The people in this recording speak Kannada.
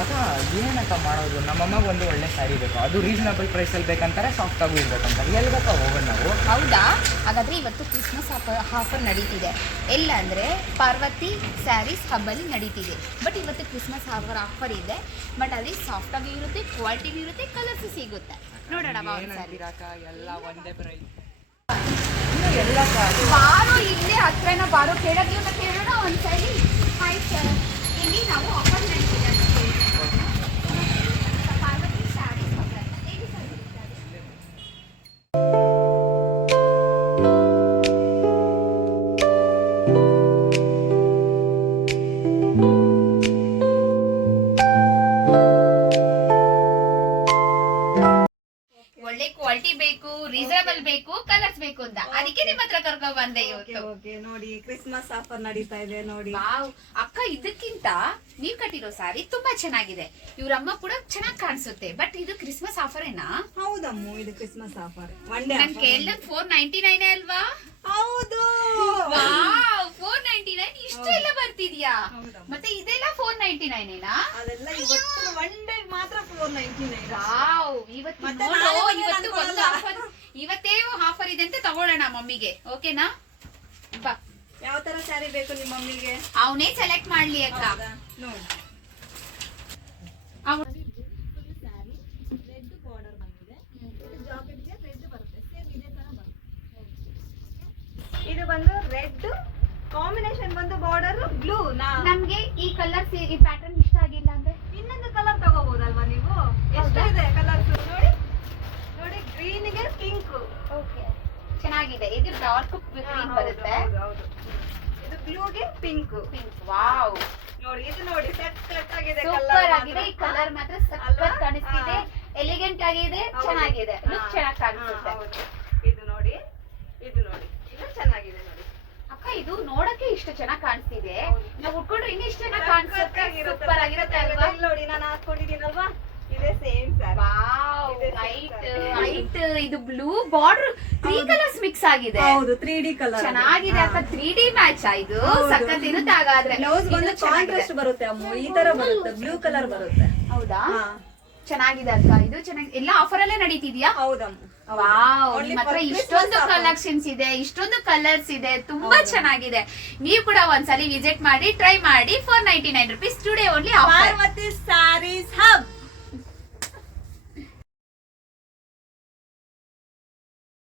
ಅಕ್ಕ ಏನಕ್ಕ ಮಾಡೋದು, ನಮ್ಮಮ್ಮಗೆ ಒಂದು ಒಳ್ಳೆ ಸ್ಯಾರಿ ಬೇಕು, ಅದು ರೀಸನಬಲ್ ಪ್ರೈಸಲ್ಲಿ ಬೇಕಂತಾರೆ, ಸಾಫ್ಟಾಗೂ ಇರ್ಬೇಕಂತಾರೆ, ಎಲ್ಬೇಕ ಹೋಗೋದು ನಾವು. ಹೌದಾ? ಹಾಗಾದರೆ ಇವತ್ತು ಕ್ರಿಸ್ಮಸ್ ಆಫರ್ ನಡೀತಿದೆ. ಎಲ್ಲ ಅಂದರೆ ಪಾರ್ವತಿ ಸ್ಯಾರೀಸ್ ಹಬ್ಬಲ್ಲಿ ನಡೀತಿದೆ. ಬಟ್ ಇವತ್ತು ಕ್ರಿಸ್ಮಸ್ ಆಫರ್ ಇದೆ. ಬಟ್ ಅದೇ ಸಾಫ್ಟಾಗಿ ಇರುತ್ತೆ, ಕ್ವಾಲಿಟಿನೂ ಇರುತ್ತೆ, ಕಲರ್ಸ್ ಸಿಗುತ್ತೆ. ನೋಡೋಣ ಎಲ್ಲ ಒಂದೇ ಪ್ರೈಸ್. ಬಾರೋ ಇಲ್ಲೇ ಹತ್ರನ ಬಾರೋ, ಕೇಳೋಣ ಒಂದ್ಸರಿ. ಹಾಯ್ ಸರ್, ಇಲ್ಲಿ ನಾವು ಆಫರ್ ನಡೀತಿದೆ ಅಂತ ಹೇಳ್ತೀವಿ. ಪಾರ್ವತಿ ಸ್ಯಾರೀಸ್ ಹಬ್ಬ ಅಂತ ಹೇಳಿ ಸರ್. ಒಳ್ಳೆ ಕ್ವಾಲಿಟಿ ಬೇಕು, ರೀಸನಬಲ್ ಬೇಕು, ಕಲರ್ಸ್ ಬೇಕು ಅಂತ ಅದಕ್ಕೆ ನಿಮ್ಮ ಹತ್ರ ಕರ್ಕೊಂಡ್ ಬಂದೆ ಇವತ್ತು. ನೋಡಿ ಕ್ರಿಸ್ಮಸ್ ಆಫರ್ ನಡೀತಾ ಇದೆ ನೋಡಿ. ವಾವ್ ಅಕ್ಕ, ಇದಕ್ಕಿಂತ ನೀವ್ ಕಟ್ಟಿರೋ ಸಾರಿ ತುಂಬಾ ಚೆನ್ನಾಗಿದೆ. ಇವ್ರಮ್ಮ ಕೂಡ ಚೆನ್ನಾಗಿ ಕಾಣಿಸುತ್ತೆ. ಬಟ್ ಇದು ಕ್ರಿಸ್ಮಸ್ ಆಫರ್ ಏನಾ? ಹೌದಮ್ಮ, ಇದು ಕ್ರಿಸ್ಮಸ್ ಆಫರ್. ನಾನ್ ಕೇಳ್ದಂಗ್ 499 ಅಲ್ವಾ? ಹೌದು. ವಾವ್, 499 ಇಷ್ಟು ಎಲ್ಲ ಬರ್ತಿದ್ಯಾ? ಮತ್ತೆ ಇದೆಲ್ಲ 499 ಏನಾ? ಅದೆಲ್ಲ ಇವತ್ತು ಒನ್ ಡೇ ಮಾತ್ರ 499. ವಾವ್, ಇವತ್ತು ಒಂದು ಆಫರ್, ಇವತ್ತೇ ಆಫರ್ ಇದೆ ಅಂತ ತಗೊಳ್ಳೋಣ ಮಮ್ಮಿಗೆ. ಓಕೆನಾ? ಬಾ. ಯಾವ ತರ ಸ್ಯಾರಿ ಬೇಕು ನಿಮ್ಮ ಮಮ್ಮಿಗೆ? ಅವನೇ ಸೆಲೆಕ್ಟ್ ಮಾಡ್ಲಿ ಅಕ್ಕ. ನೋಡಿ ರೆಡ್ ಬಾರ್ಡರ್ ಬಂದಿದೆ. ಜಾಕೆಟ್ಗೆ ರೆಡ್ ಬರುತ್ತೆ, ಸೇಮ್ ಇದೇ ತರ ಬರುತ್ತೆ. ಇದು ಬಂದು ರೆಡ್ ಕಾಂಬಿನೇಷನ್ ಬಂದು ಬಾರ್ಡರ್ ಬ್ಲೂ. ನಮ್ಗೆ ಈ ಕಲರ್ ಈ ಪ್ಯಾಟರ್ನ್ ಇಷ್ಟ ಆಗಿಲ್ಲ ಅಂದ್ರೆ ಇನ್ನೊಂದು ಕಲರ್ ತಗೋಬಹುದಲ್ವಾ ನೀವು? ಎಷ್ಟಿದೆ ಕಲರ್ಸ್ ನೋಡಿ. ನೋಡಿ, ಗ್ರೀನ್ ಗೆ ಪಿಂಕ್. ಓಕೆ, ಚೆನ್ನಾಗಿದೆ. ಇದು ಡಾರ್ಕ್ ಗ್ರೀನ್ ಬರುತ್ತೆ. ಇದು ಬ್ಲೂಗೆ ಪಿಂಕ್. ವಾವ್, ನೋಡಿ ಇದು ನೋಡಿ ಸೆಟ್ ಆಗಿದೆ. ಸೂಪರ್ ಆಗಿದೆ. ಈ ಕಲರ್ ಮಾತ್ರ ಸಖತ್ ಕಾಣಿಸ್ತಿದೆ, ಎಲಿಗೆಂಟ್ ಆಗಿದೆ, ಚೆನ್ನಾಗಿದೆ, ಲುಕ್ ಚೆನ್ನಾಗಿ ಕಾಣಿಸುತ್ತೆ. ಇದು ನೋಡಿ, ಇದು ನೋಡಿ, ಇದು ಚೆನ್ನಾಗಿದೆ ನೋಡಿ ಅಕ್ಕ. ಇದು ನೋಡಕ್ಕೆ ಇಷ್ಟು ಚೆನ್ನಾಗಿ ಕಾಣಿಸ್ತಿದೆ, ನಾವು ಉಟ್ಕೊಂಡ್ರೆ ಇನ್ನೂ ಇಷ್ಟು ಚೆನ್ನಾಗಿ ಕಾಣಿಸುತ್ತೆ. ಸೂಪರ್ ಆಗಿರುತ್ತೆ ಅಲ್ವಾ? ನೋಡಿ ನಾನು ಹಾಕೊಂಡಿದ್ದೀನಲ್ವಾ, ಇದೇ ಸೇಮ್ ಸ್ಯಾರಿ. ವಾವ್, ವೈಟ್ ಇದು ಬ್ಲೂ ಬಾರ್ಡರ್ 3 ಕಲರ್ಸ್ ಮಿಕ್ಸ್ ಆಗಿದೆ. ಹೌದು, 3D ಕಲರ್ ಚೆನ್ನಾಗಿದೆ ಅಕ್ಕ. 3D ಮ್ಯಾಚ್ ಇದು ಸಖತ್ ಇರುತ್ತೆ. ಹಾಗಾದ್ರೆ ಬ್ಲೌಸ್ ಬಂದು ಕಾಂಟ್ರಾಸ್ಟ್ ಬರುತ್ತೆ ಅಮ್ಮ, ಈ ತರ ಬರುತ್ತೆ, ಬ್ಲೂ ಕಲರ್ ಬರುತ್ತೆ. ಹೌದಾ? ಚೆನ್ನಾಗಿದೆ ಅಕ್ಕ. ಇದು ಚೆನ್ನಾಗಿ ಎಲ್ಲ ಆಫರ್ ಅಲ್ಲೇ ನಡೀತಿದ್ಯಾ? ಹೌದಮ್ಮ. ವಾವ್, ನಿಮ್ಮ ಹತ್ರ ಇಷ್ಟೊಂದು ಕಲೆಕ್ಷನ್ಸ್ ಇದೆ, ಇಷ್ಟೊಂದು ಕಲರ್ಸ್ ಇದೆ, ತುಂಬಾ ಚೆನ್ನಾಗಿದೆ. ನೀವು ಕೂಡ ಒಂದ್ಸಲಿ ವಿಸಿಟ್ ಮಾಡಿ, ಟ್ರೈ ಮಾಡಿ. 499 rupees today only offer. Parvati sarees hub.